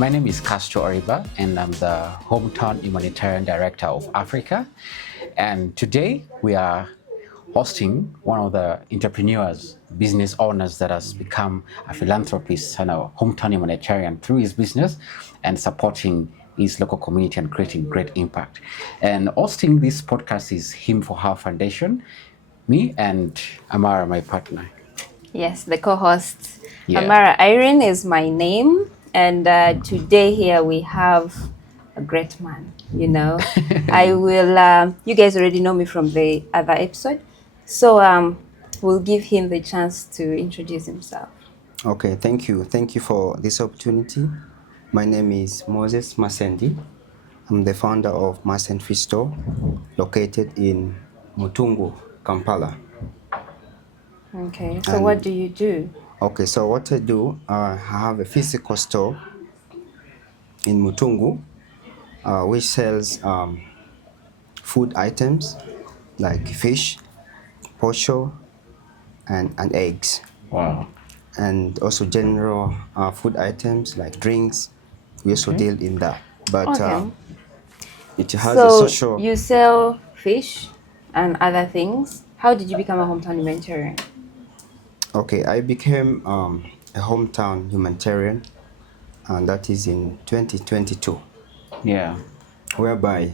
My name is Castro Oriba, and I'm the Hometown Humanitarian Director of Africa. And today we are hosting one of the entrepreneurs, business owners that has become a philanthropist and a hometown humanitarian through his business and supporting his local community and creating great impact. And hosting this podcast is Him4her Foundation, me and Amara, my partner. Yes, the co-host. Yeah. Amara Irene is my name, and today here we have a great man. I will. You guys already know me from the other episode, so we'll give him the chance to introduce himself. Okay, thank you. Thank you for this opportunity. My name is Moses Masendi. I'm the founder of Masen Fish Store, located in Mutungu, Kampala. Okay, so what do you do? Okay, so what I do, I have a physical store in Mutungu, which sells food items like fish, posho, and eggs. Wow. And also general food items like drinks. We also deal in that. But it has a social... So you sell fish and other things. How did you become a hometown humanitarian? Okay, I became a hometown humanitarian, and that is in 2022. Yeah. Whereby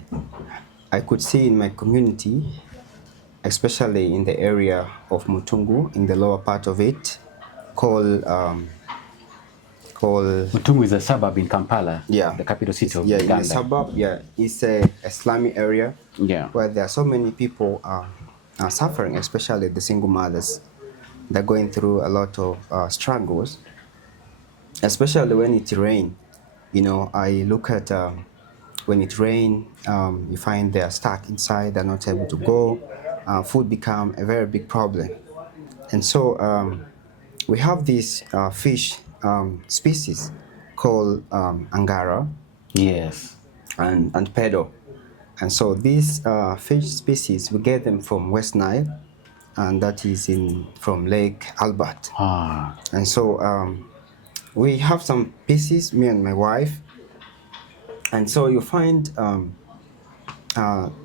I could see in my community, especially in the area of Mutungu, in the lower part of it, called Mutungu is a suburb in Kampala, the capital city of Uganda. Yeah, in the suburb, it's a slummy area where there are so many people are suffering, especially the single mothers. They're going through a lot of struggles, especially when it rains. I look at when it rains, you find they're stuck inside, they're not able to go. Food become a very big problem. And so we have this fish species called angara. Yes. And pedo. And so these fish species, we get them from West Nile, and that is from Lake Albert. And so we have some pieces, me and my wife. And so you find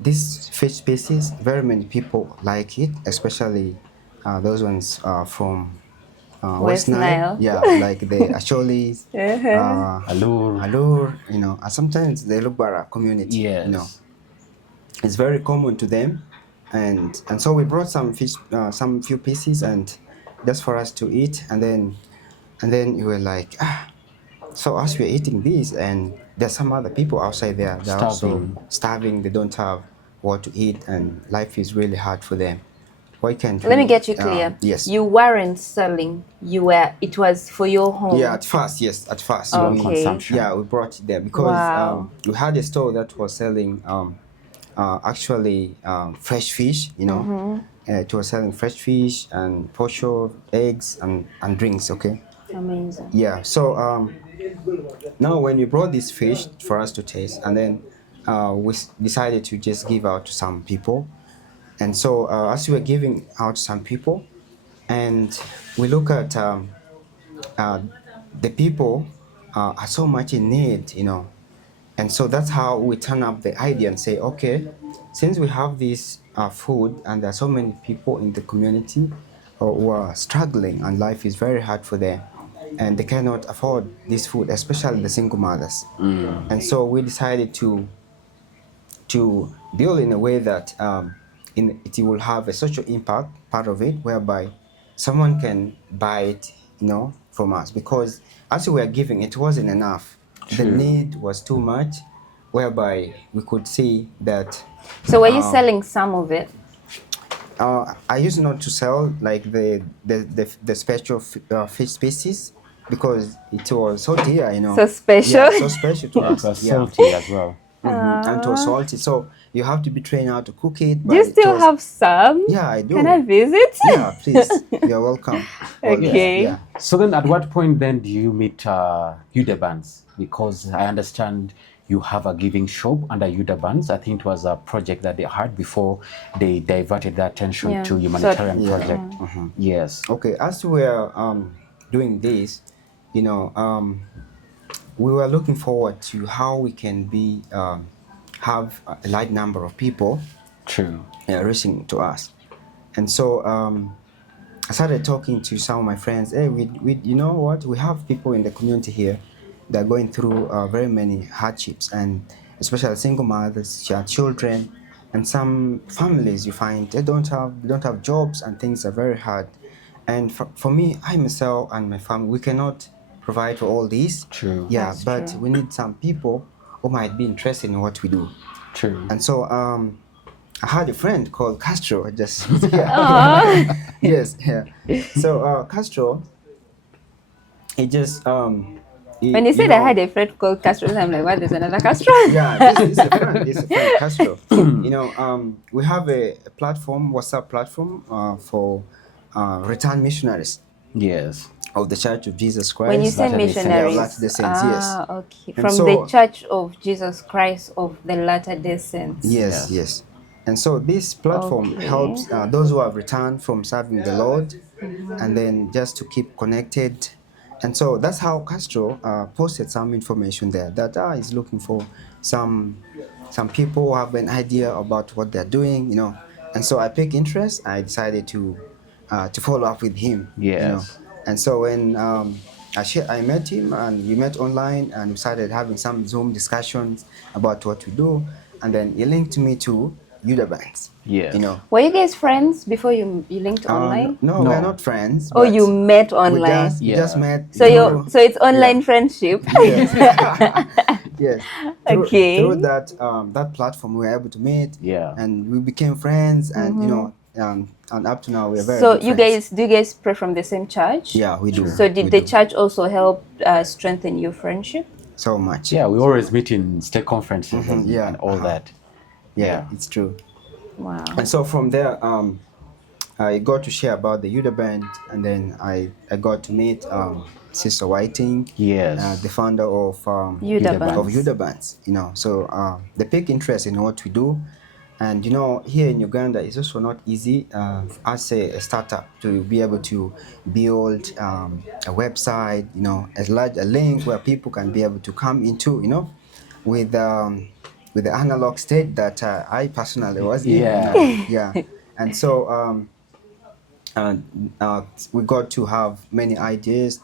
these fish species, very many people like it, especially those ones from West Nile. Yeah, like the Asholis, Alur, and sometimes the Lubara community. Yes. It's very common to them. And so we brought some fish, some few pieces, and just for us to eat. And then you were like, so as we're eating this, and there's some other people outside there that are also starving. They don't have what to eat, and life is really hard for them. Why can't Let me get you clear. Yes. You weren't selling. It was for your home. Yeah, at first, yes, at first. Okay. Consumption. Yeah, we brought it there because we had a store that was selling actually fresh fish. It was selling fresh fish and posho, eggs, and drinks. Okay. Amazing. Yeah. So now when we brought this fish for us to taste, and then we decided to just give out to some people. And so as we were giving out to some people, and we look at the people are so much in need, And so that's how we turn up the idea and say, okay, since we have this food and there are so many people in the community who are struggling and life is very hard for them and they cannot afford this food, especially the single mothers. And so we decided to deal in a way that it will have a social impact, part of it, whereby someone can buy it, from us. Because as we were giving, it wasn't enough. The need was too much, whereby we could see that. So were you selling some of it? I used not to sell like the special fish species because it was so dear, So special. Yeah, so special to us. It was salty as well. And it was salty, so you have to be trained how to cook it. Do you still have some? Yeah, I do. Can I visit? Yeah, please. You're welcome. Okay. Yeah. So then at what point then do you meet Yudabands? Because I understand you have a giving shop under Yudabands. I think it was a project that they had before they diverted their attention to humanitarian project. Yes. Okay, as we are doing this, we were looking forward to how we can be have a large number of people reaching to us. And so I started talking to some of my friends. Hey, we you know what? We have people in the community here that are going through very many hardships, and especially single mothers, children, and some families you find they don't have jobs and things are very hard. And for me, I myself and my family, we cannot provide for all these. Yeah, That's but true. we need some people who might be interested in what we do. And so I had a friend called Castro. Just yes, yeah. So Castro, he just When you said I had a friend called Castro, I'm like, what? There's another Castro? yeah, this is a friend. This is a friend, Castro. You know, we have a platform, WhatsApp platform for returned missionaries. Yes. Of the Church of Jesus Christ. When you say Latter-day missionaries, Latter-day Saints, yes. Okay. And From so, the Church of Jesus Christ of the Latter-day Saints. Yes, yes. And so this platform helps those who have returned from serving the Lord, and then just to keep connected. And so that's how Castro posted some information there that is looking for some people who have an idea about what they're doing, you know. And so I picked interest. I decided to follow up with him, you know. And so when I met him and we met online and we started having some Zoom discussions about what we do, and then he linked me to Yudabands. Yes. You know. Were you guys friends before you linked online? No, we're not friends. Oh, you met online. We just met. So it's online friendship. Yes. Yes. Okay. Through that that platform, we were able to meet. Yeah. And we became friends, and you know, and up to now we're very. So good you friends. guys guys pray from the same church? Yeah, we do. So did the church also help strengthen your friendship? So much. Yeah, we always meet in state conferences and all that. Yeah, it's true. Wow. And so from there, I got to share about the Yudaband, and then I got to meet Sister Whiting, the founder of Yudabands. You know, so they take interest in what we do, and you know, here in Uganda, it's also not easy as a startup to be able to build a website, you know, a link where people can be able to come into, you know, with the analog state that I personally was in. Yeah. And so we got to have many ideas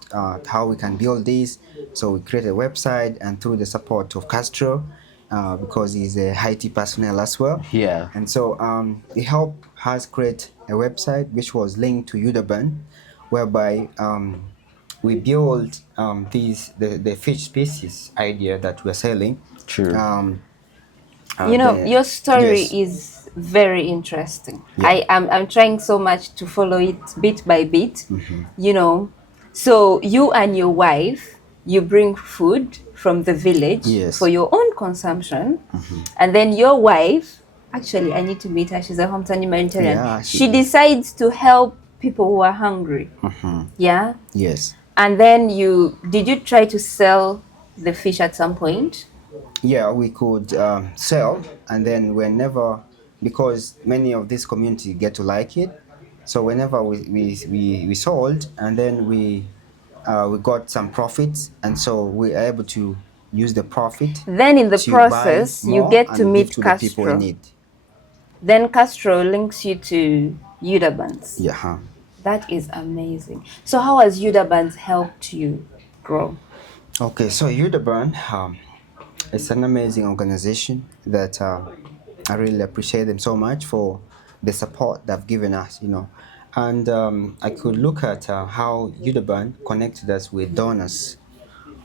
how we can build this. So we created a website, and through the support of Castro, because he's a IT personnel as well. Yeah. And so he helped us create a website which was linked to Udaband, whereby we build the fish species idea that we're selling. True. You know, your story is very interesting. Yeah. I'm trying so much to follow it bit by bit. You know, so you and your wife, you bring food from the village for your own consumption, and then your wife, actually I need to meet her, she's a hometown humanitarian. Yeah, she decides to help people who are hungry. Yeah. Yes. And then did you try to sell the fish at some point? Yeah, we could sell, and then whenever, because many of this community get to like it, so whenever we sold, and then we got some profits, and so we are able to use the profit. Then in the process, you get to meet Castro. Then Castro links you to Yudabands. Yeah. That is amazing. So how has Yudabands helped you grow? Okay, so Yudaband, it's an amazing organization that I really appreciate them so much for the support they've given us, you know. And I could look at how Yudabands connected us with donors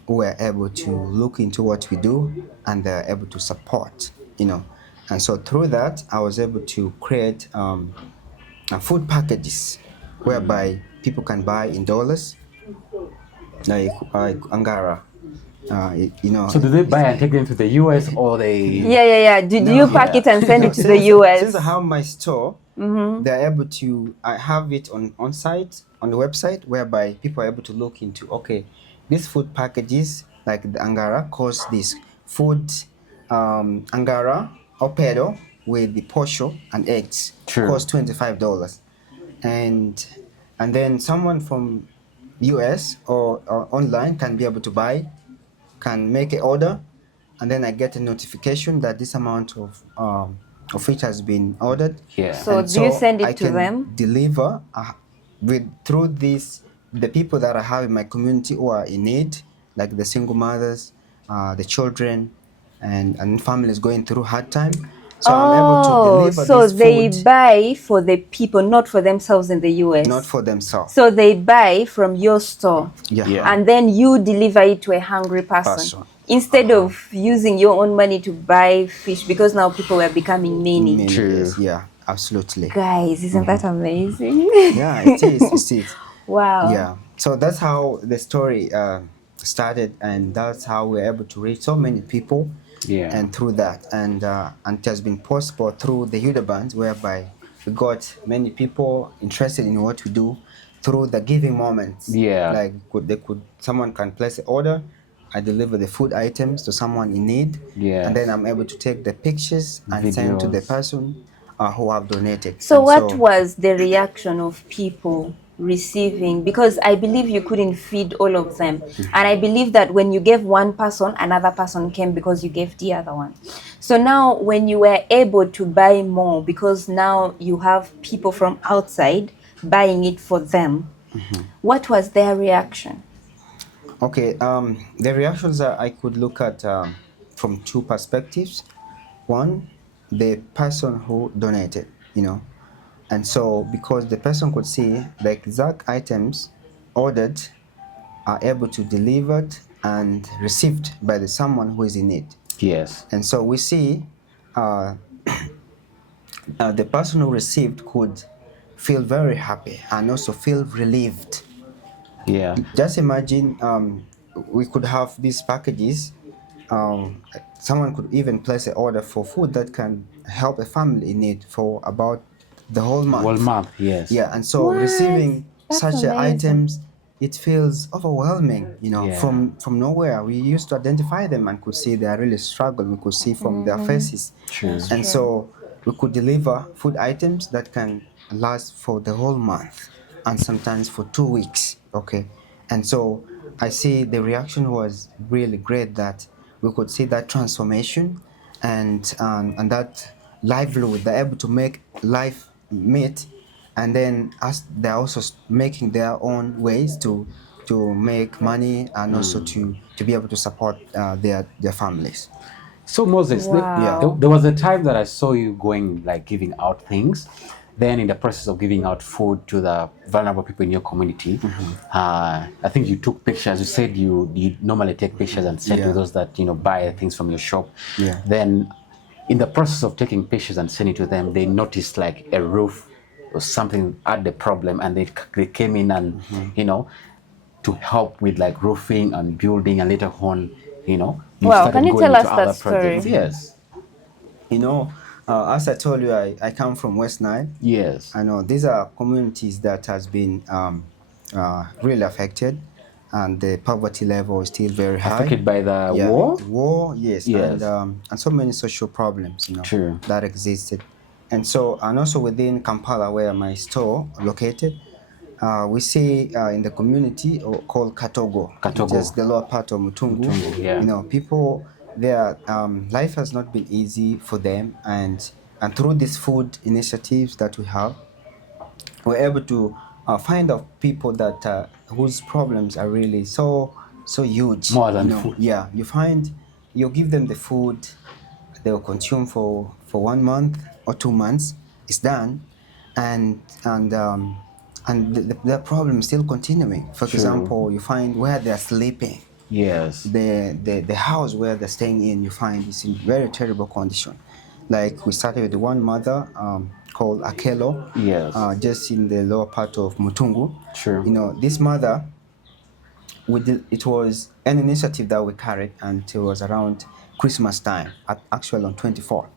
who were able to look into what we do, and they're able to support, you know. And so through that, I was able to create food packages whereby people can buy in dollars, like Angara. You know. So do they buy and take them to the US, or they? Yeah. Did you pack it and send it to the US? Since I have my store, they're able to. I have it on site on the website, whereby people are able to look into. Okay, these food packages like the Angara cost this food, Angara or pedo with the posho and eggs cost $25, and then someone from US or online can be able to buy can make an order, and then I get a notification that this amount of fish has been ordered. Yeah. So And do you send it I to can them? deliver through this, the people that I have in my community who are in need, like the single mothers, the children, and families going through hard time. So I'm able to Oh, deliver so this they food. buy for the people, not for themselves in the US. Not for themselves. So they buy from your store. Yeah. And then you deliver it to a hungry person. Instead of using your own money to buy fish, because now people were becoming many. Yes, yeah, absolutely. Guys, isn't that amazing? Yeah, it is. It is. Wow. Yeah. So that's how the story started, and that's how we're able to reach so many people. Yeah. And through that, and it has been possible through the Yudabands, whereby we got many people interested in what we do through the giving moments. Yeah. Like someone can place an order, I deliver the food items to someone in need. Yes. And then I'm able to take the pictures and send to the person who have donated. So what was the reaction of people receiving? Because I believe you couldn't feed all of them. And I believe that when you gave one person, another person came because you gave the other one. So now when you were able to buy more, because now you have people from outside buying it for them, what was their reaction? Okay, the reactions I could look at from two perspectives. One, the person who donated, and so because the person could see the exact items ordered are able to delivered and received by someone who is in need. Yes. And so we see the person who received could feel very happy and also feel relieved. Yeah. Just imagine we could have these packages. Someone could even place an order for food that can help a family in need for about the whole month. Whole month, yes. Yeah, and so receiving such amazing. items, it feels overwhelming, Yeah. from nowhere. We used to identify them and could see they are really struggling. We could see from their faces. True. And so we could deliver food items that can last for the whole month and sometimes for 2 weeks. Okay. And so I see the reaction was really great, that we could see that transformation and that livelihood. They're able to make life meet, and then as they're also making their own ways to make money and also to be able to support their families. So Moses, Wow. there was a time that I saw you going, like, giving out things. Then in the process of giving out food to the vulnerable people in your community, I think you took pictures. You said you normally take pictures and send to those that buy things from your shop. Yeah. Then in the process of taking pictures and sending to them, they noticed like a roof or something had the problem, and they came in and to help with like roofing and building, and later on Wow, can you tell us that other story? projects. Yes. As I told you, I come from West Nile. Yes. I know these are communities that has been really affected, and the poverty level is still very high. Affected by the war? War, yes. Yes. And so many social problems, True. that existed. And so, and also within Kampala, where my store located, we see in the community called Katogo, just the lower part of Mutungu. Yeah. People there, life has not been easy for them, and through these food initiatives that we have, we're able to find out people that whose problems are really so huge. More than food. Yeah, you give them the food, they will consume for 1 month or 2 months. It's done, and the problem is still continuing. For example, you find where they are sleeping. Yes. The house where they're staying in, you find is in very terrible condition. Like we started with one mother called Akelo. Yes. Just in the lower part of Mutungu. Sure. This mother, it was an initiative that we carried until it was around Christmas time, actually on 24th.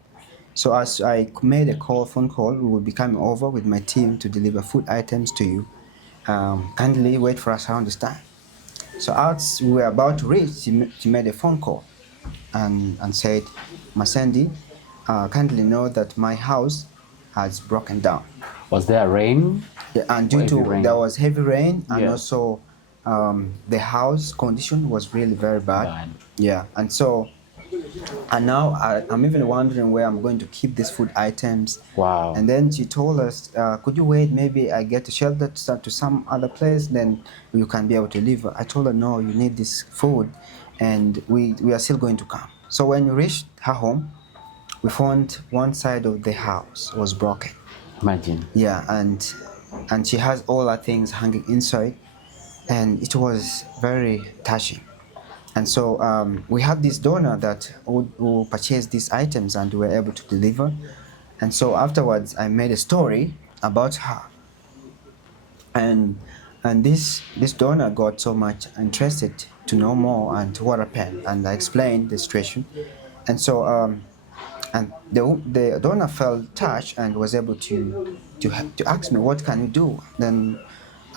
So as I made a phone call, we will be coming over with my team to deliver food items to you. Kindly wait for us around this time. So as we were about to reach, she made a phone call and said, Masendi, kindly know that my house has broken down. Was there rain? Yeah, and due to rain? There was heavy rain, and Yeah. also the house condition was really very bad. Yeah, and so, and now I'm even wondering where I'm going to keep these food items. Wow. And then she told us, could you wait, maybe I get a shelter to some other place, then you can be able to live. I told her, no, you need this food, and we are still going to come. So when we reached her home, we found one side of the house was broken. Imagine. Yeah, and she has all her things hanging inside, and it was very touching. And so we had this donor that who purchased these items and were able to deliver. And so afterwards, I made a story about her. And this donor got so much interested to know more and what happened. And I explained the situation. And so and the donor felt touched and was able to ask me, what can we do? Then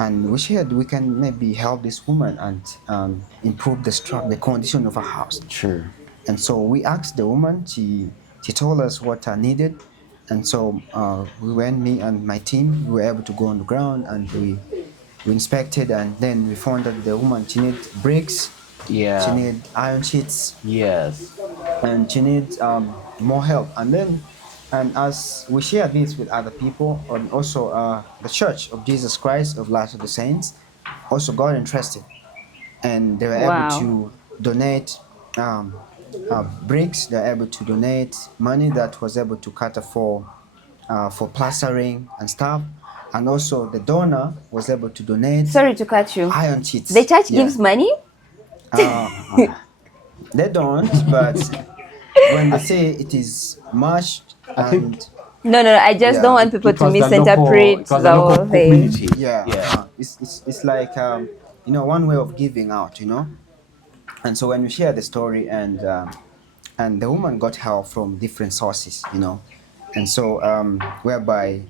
and we shared we can maybe help this woman and improve the condition of her house. Sure. And so we asked the woman. She told us what are needed, and so we went, me and my team, we were able to go on the ground and we inspected, and then we found that the woman, she need bricks. Yeah. She need iron sheets. Yes. And she needs more help. And then, and as we share this with other people, and also the Church of Jesus Christ of Latter-day Saints also got interested, and they were able to donate bricks. They were able to donate money that was able to cater for plastering and stuff. And also the donor was able to donate. Sorry to cut you. Iron sheets. The church gives money? They don't, but when they say it is much, and no, I just don't want people to misinterpret the whole thing. Yeah. It's like one way of giving out, And so when we share the story, and the woman got help from different sources, and so whereby,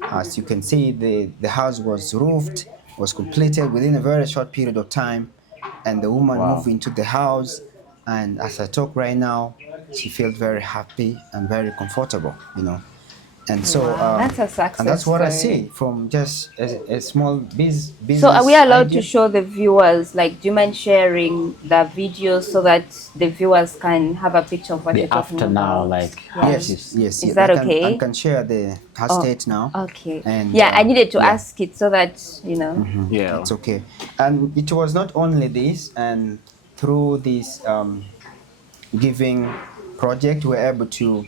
as you can see, the house was roofed, was completed within a very short period of time, and the woman moved into the house. And as I talk right now, she feels very happy and very comfortable, And so that's a success and that's what story. I see from just a small business. So are we allowed idea. to show the viewers, like, do you mind sharing the video so that the viewers can have a picture of what you're talking after about? now, like Yes. Is that okay? I can share the state now. Okay. And I needed to ask it so that Yeah, it's okay. And it was not only this, and through this giving project, we're able to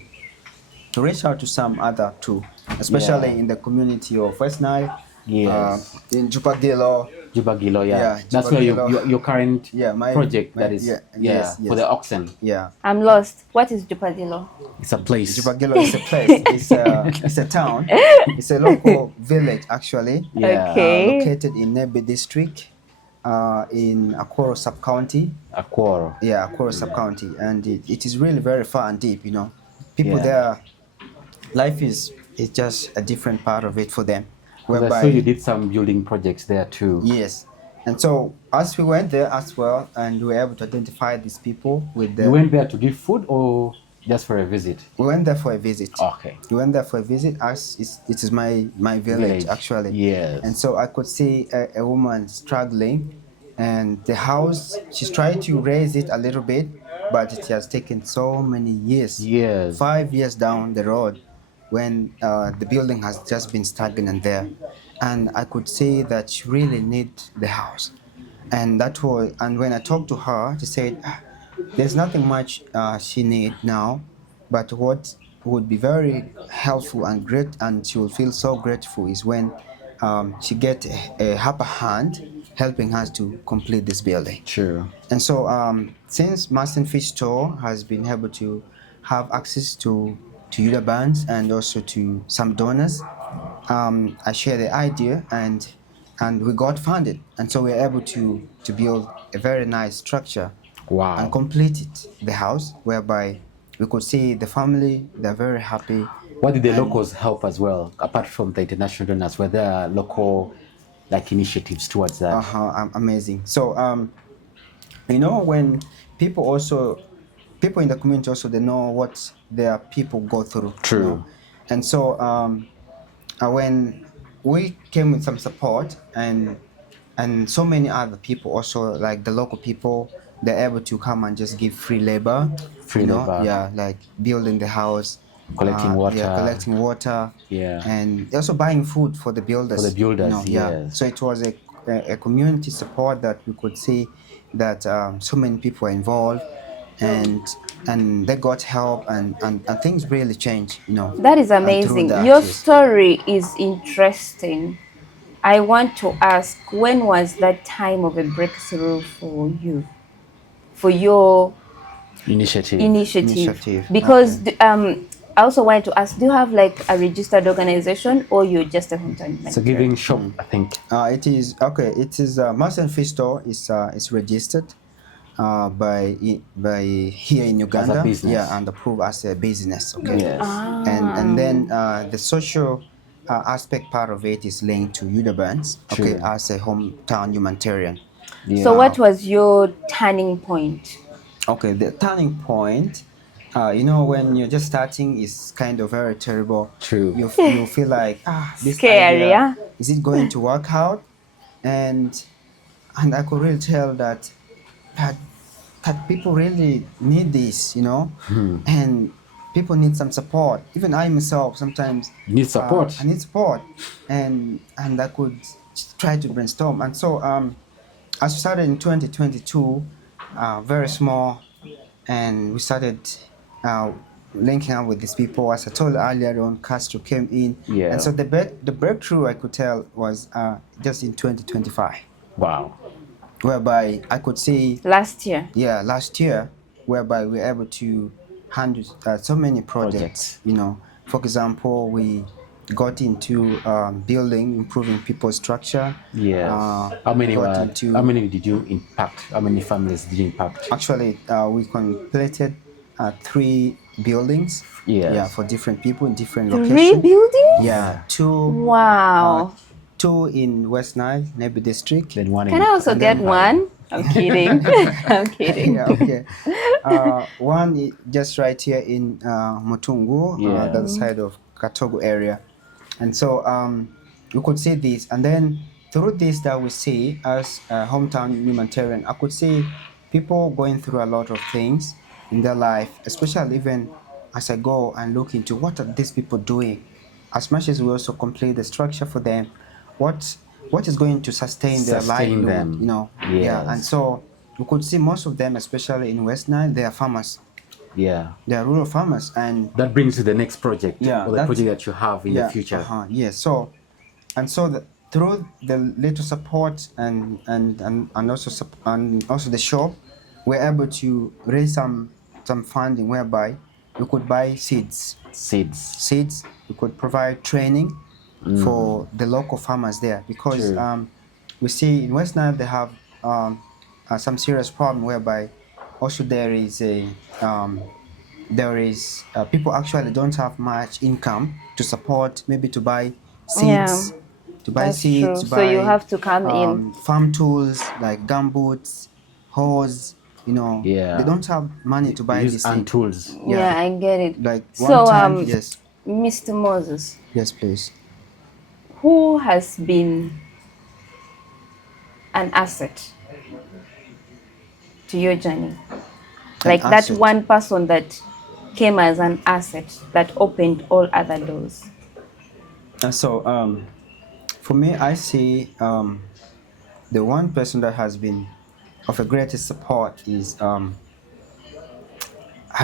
reach out to some other too, especially in the community of West Nile. Yes. In Jubagilo. Yeah. That's where your current project yes. for the oxen. Yeah. I'm lost. What is Jupadilo? It's a place. Jubagilo is a place. It's a town. It's a local village, actually. Yeah. Okay. Located in Nebe district, in Akworo sub-county. Akworo. Yeah, Akworo sub-county. And it is really very far and deep, People there, life is just a different part of it for them. Whereby, I saw you did some building projects there too. Yes. And so as we went there as well, and we were able to identify these people with the... You went there to give food or just for a visit? We went there for a visit. Okay. We went there for a visit, as it is my village, actually. Yes. And so I could see a woman struggling, and the house, she's trying to raise it a little bit, but it has taken so many years. Yes. 5 years down the road, when the building has just been stagnant there. And I could see that she really needs the house. And when I talked to her, she said, there's nothing much she needs now, but what would be very helpful and great, and she will feel so grateful, is when she get a upper hand helping us to complete this building. True. And so since Masen Fish Store has been able to have access to Yudabands and also to some donors, I shared the idea, and we got funded, and so we were able to build a very nice structure. Wow. And complete the house, whereby we could see the family, they're very happy. What did the locals help as well, apart from the international donors? Were there local initiatives towards that? Amazing. So when people in the community also, they know what their people go through. True. And so when we came with some support, and and so many other people also, like the local people, they're able to come and just give free labor. Free labor. Yeah, like building the house, collecting water. Yeah, collecting water. Yeah. And also buying food for the builders. For the builders, Yeah. yes. So it was a community support that we could see that so many people were involved, and they got help, and things really changed. That is through amazing. that, Your yes. story is interesting. I want to ask, when was that time of a breakthrough for you, for your initiative? Because Okay. I also wanted to ask, do you have like a registered organization, or you're just a hometown? It's a giving shop, I think. It is okay. It is Masen Fish Store is registered by here in Uganda. As a business. Yeah, and approved as a business. Okay. Yes. And then the social aspect part of it is linked to Yudabands. Okay, True. as a hometown humanitarian. Yeah. So what was your turning point? Okay, the turning point, when you're just starting, is kind of very terrible. True. You feel like, this Scary, idea, yeah? is it going to work out? And I could really tell that people really need this, and people need some support. Even I myself sometimes need support. I need support, and I could try to brainstorm. And so I started in 2022, very small, and we started linking up with these people. As I told earlier on, Castro came in, Yeah. and so the breakthrough I could tell was just in 2025. Wow. Whereby I could see last year, whereby we were able to handle so many projects. For example, we got into building, improving people's structure. Yes. How many did you impact? How many families did you impact? Actually, we completed 3 buildings. Yes. Yeah, for different people in different 3 locations. buildings? Yeah, 2. Wow. 2 in West Nile, Nebi district. Then 1 Can I also get one? I'm kidding. I'm kidding. Yeah, okay. One just right here in Mutungu, the other side of Katogo area. And so we could see this, and then through this that we see as a hometown humanitarian, I could see people going through a lot of things in their life, especially even as I go and look into what are these people doing. As much as we also complete the structure for them, what is going to sustain their livelihood, Yes. Yeah. And so we could see most of them, especially in West Nile, they are farmers. Yeah. They are rural farmers, and that brings you to the next project. Yeah, or the project that you have in the future. Yes. So through the little support and also the shop, we're able to raise some funding whereby we could buy seeds. We could provide training for the local farmers there, because we see in West Nile they have some serious problem whereby also there is people actually don't have much income to support, maybe to buy seeds. Yeah. To buy That's seeds, true. to So buy you have to come in. farm tools like gumboots, hose. They don't have money to buy these and tools. Yeah, I get it. Like so, one time, yes. Mr. Moses. Yes, please. Who has been an asset to your journey? Like that one person that came as an asset that opened all other doors. So, for me, I see the one person that has been of the greatest support is I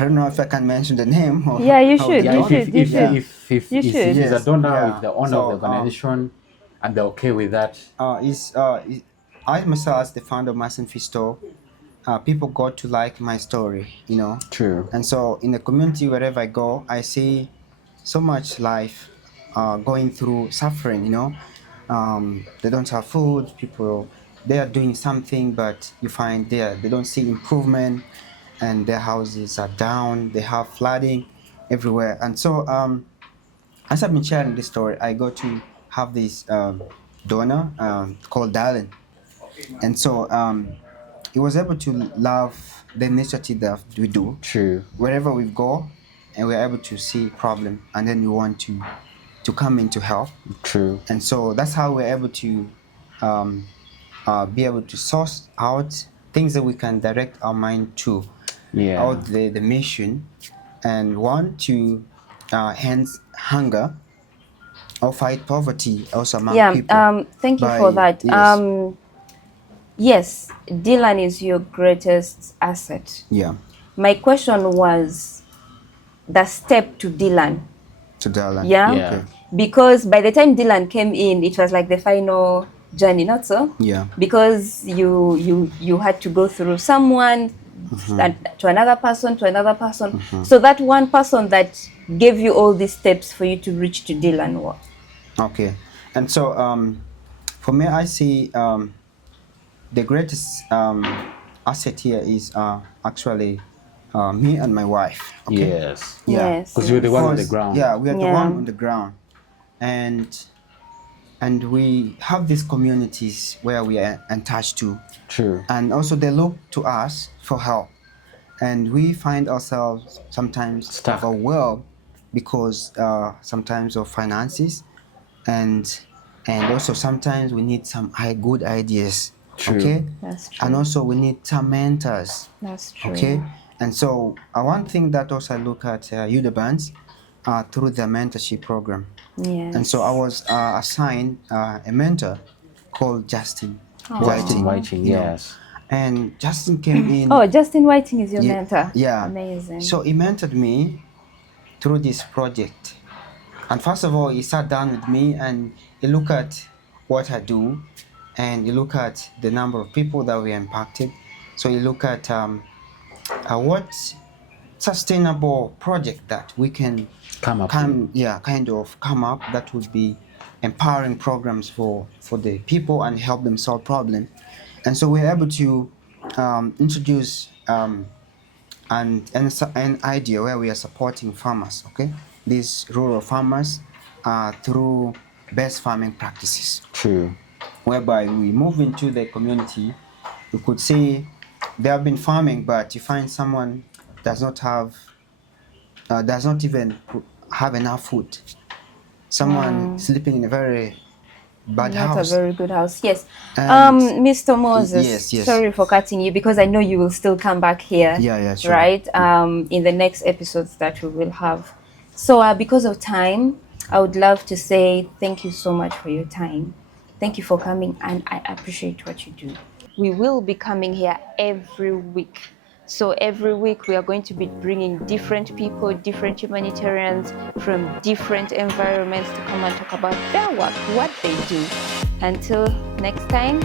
don't know if I can mention the name. Or yeah, you should. If Yes. the donor, if the owner of the organization, and they're okay with that. I myself, as the founder of Masen Fish Store, people got to like my story, True. And so in the community, wherever I go, I see so much life going through suffering, they don't have food, people, they are doing something, but you find they don't see improvement, and their houses are down, they have flooding everywhere. And so as I've been sharing this story, I got to have this donor called Darren. And so he was able to love the initiative that we do. True. Wherever we go, and we're able to see problem, and then we want to come in to help. True. And so that's how we're able to be able to source out things that we can direct our mind to, out the mission, and want to hence hunger or fight poverty also among people. Thank you for that. Yes, Dylan is your greatest asset. Yeah. My question was the step to Dylan. To Dylan. Yeah. Okay. Because by the time Dylan came in, it was like the final journey, not so? Yeah. Because you had to go through someone, and to another person, to another person. So that one person that gave you all these steps for you to reach to Dylan. What? Okay. And so for me, I see the greatest asset here is actually me and my wife. Okay? Yes. Yeah. Yes. Because you're the one on the ground. Yeah, we are the one on the ground, and we have these communities where we are attached to. True. And also they look to us for help, and we find ourselves sometimes stuck, overwhelmed because sometimes of finances, and also sometimes we need some good ideas. True. Okay. That's true. And also we need some mentors. That's true. Okay. And so one thing that also I look at Yudabands through the mentorship program. Yes. And so I was assigned a mentor called Justin. Whiting, yes. And Justin came in. Oh, Justin Whiting is your mentor. Yeah. Amazing. So he mentored me through this project. And first of all, he sat down with me and he looked at what I do, and he looked at the number of people that we impacted. So he looked at what sustainable project that we can come up that would be empowering programs for the people and help them solve problems. And so we're able to introduce an idea where we are supporting farmers, okay, these rural farmers through best farming practices. True. Whereby we move into the community, you could say they have been farming, but you find someone does not even have enough food. Someone sleeping in a very bad house. Not a very good house. Yes. Mr. Moses, yes. Sorry for cutting you, because I know you will still come back here. Yeah, sure. Right? In the next episodes that we will have. So because of time, I would love to say thank you so much for your time. Thank you for coming, and I appreciate what you do. We will be coming here every week. So every week we are going to be bringing different people, different humanitarians from different environments to come and talk about their work, what they do. Until next time,